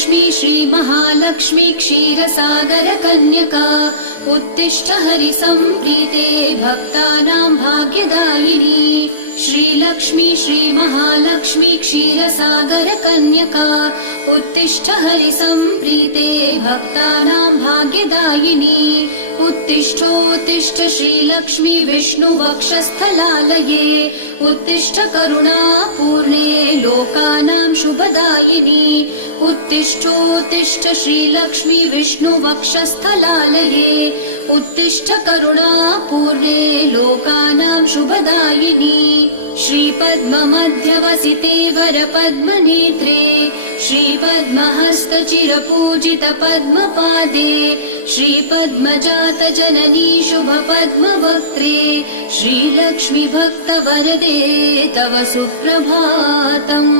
श्रीलक्ष्मी श्रीमहालक्ष्मी क्षीरसागरकन्यका उत्तिष्ठ हरिसम्प्रीते भक्तानां भाग्यदायिनी। श्रीलक्ष्मी श्रीमहालक्ष्मी क्षीरसागरकन्यका उत्तिष्ठ हरिसम्प्रीते भक्तानां भाग्यदायिनी। उत्तिष्ठोत्तिष्ठ श्रीलक्ष्मी विष्णुवक्षस्थलालये उत्तिष्ठ करुणापूर्णे लोकानां शुभदायिनी। उत्तिष्ठोत्तिष्ठ श्रीलक्ष्मी विष्णुवक्षस्थलालये उत्तिष्ठ करुणापूर्णे लोकानां शुभदायिनी। श्रीपद्ममध्यवसिते वरपद्मनेत्रे श्रीपद्महस्तचिरपूजितपद्मपादे श्रीपद्मजातजननी शुभपद्मवक्त्रे श्रीलक्ष्मी भक्तवरदे तव सुप्रभातम्।